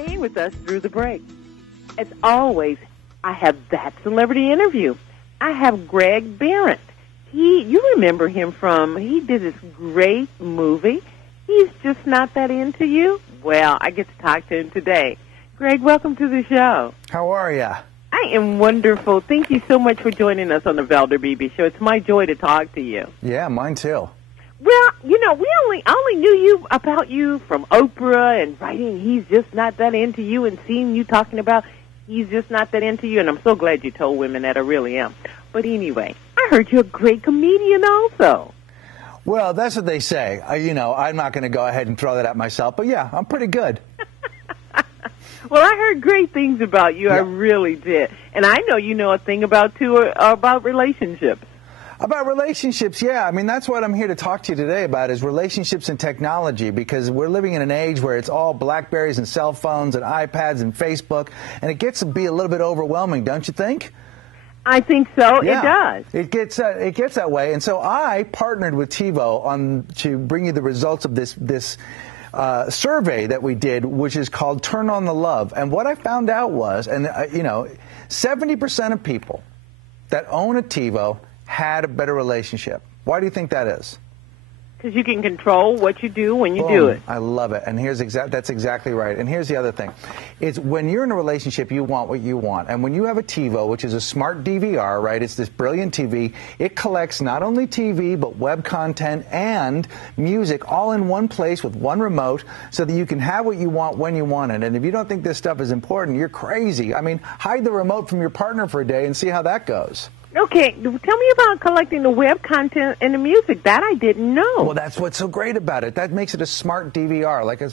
staying with us through the break. As always, I have that celebrity interview. I have Greg Behrendt. You remember him he did this great movie, He's Just Not That Into You. Well, I get to talk to him today. Greg, welcome to the show. How are you? I am wonderful. Thank you so much for joining us on the Valder Beebe Show. It's my joy to talk to you. Yeah, mine too. Well, I only knew about you from Oprah and writing He's Just Not That Into You and seeing you talking about He's Just Not That Into You, and I'm so glad you told women that. I really am. But anyway, I heard you're a great comedian also. Well, that's what they say. I'm not going to go ahead and throw that at myself, but yeah, I'm pretty good. Well, I heard great things about you. Yeah. I really did. And I know you know a thing about relationships. About relationships, yeah. I mean, that's what I'm here to talk to you today about is relationships and technology, because we're living in an age where it's all BlackBerries and cell phones and iPads and Facebook, and it gets to be a little bit overwhelming, don't you think? I think so. Yeah, it does. It gets that way. And so I partnered with TiVo to bring you the results of this survey that we did, which is called Turn on the Love. And what I found out was, 70% of people that own a TiVo had a better relationship. Why do you think that is? Because you can control what you do when you Boom. do it. I love it. And that's exactly right. And here's the other thing. It's when you're in a relationship, you want what you want. And when you have a TiVo, which is a smart DVR, right? It's this brilliant TV. It collects not only TV, but web content and music all in one place with one remote so that you can have what you want when you want it. And if you don't think this stuff is important, you're crazy. I mean, hide the remote from your partner for a day and see how that goes. Okay, tell me about collecting the web content and the music. That I didn't know. Well, that's what's so great about it. That makes it a smart DVR, like a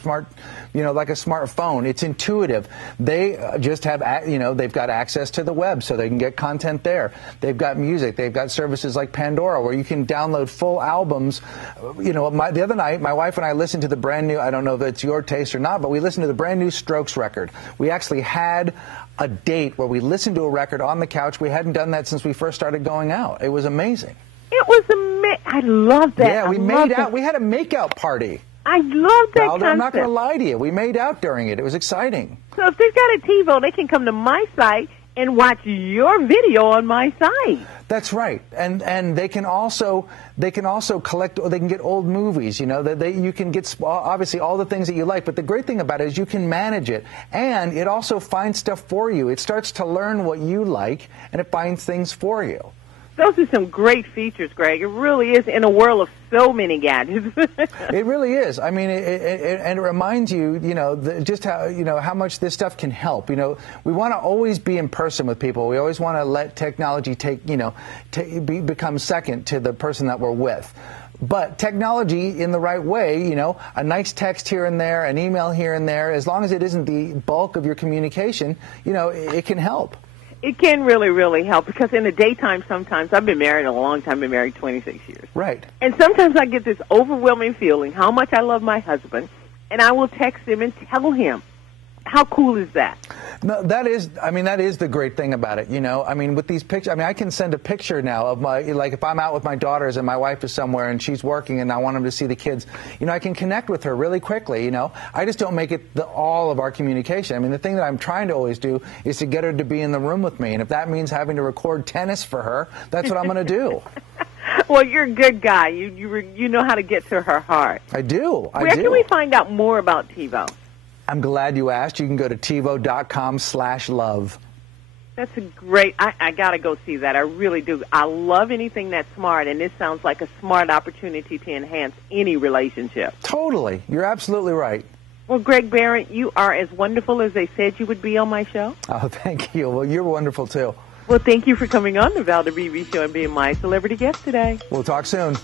smartphone. It's intuitive. They just have, they've got access to the web, so they can get content there. They've got music. They've got services like Pandora, where you can download full albums. The other night, my wife and I listened to the brand new, I don't know if it's your taste or not, but we listened to the brand new Strokes record. We actually had a date where we listened to a record on the couch. We hadn't done that since we first started going out. It was amazing. It was amazing. I love that. Yeah, we made out. We had a make-out party. I love that concept. I'm not going to lie to you. We made out during it. It was exciting. So if they've got a TiVo, they can come to my site and watch your video on my site. That's right, and they can also collect, or they can get old movies. You can get obviously all the things that you like. But the great thing about it is you can manage it, and it also finds stuff for you. It starts to learn what you like, and it finds things for you. Those are some great features, Greg. It really is in a world of so many gadgets. It really is. I mean, and it reminds you, just how much this stuff can help. We want to always be in person with people. We always want to let technology become second to the person that we're with. But technology in the right way, a nice text here and there, an email here and there, as long as it isn't the bulk of your communication, it can help. It can really, really help, because in the daytime sometimes, I've been married a long time, been married 26 years. Right. And sometimes I get this overwhelming feeling how much I love my husband, and I will text him and tell him. How cool is that? No, that is the great thing about it, with these pictures, I can send a picture now of if I'm out with my daughters and my wife is somewhere and she's working and I want them to see the kids, I can connect with her really quickly, I just don't make it all of our communication. The thing that I'm trying to always do is to get her to be in the room with me, and if that means having to record tennis for her, that's what I'm going to do. Well, you're a good guy. You know how to get to her heart. I do. Where can we find out more about TiVo? I'm glad you asked. You can go to TiVo.com/love. That's a great. I got to go see that. I really do. I love anything that's smart, and this sounds like a smart opportunity to enhance any relationship. Totally. You're absolutely right. Well, Greg Behrendt, you are as wonderful as they said you would be on my show. Oh, thank you. Well, you're wonderful, too. Well, thank you for coming on the Valder Beebe Show and being my celebrity guest today. We'll talk soon.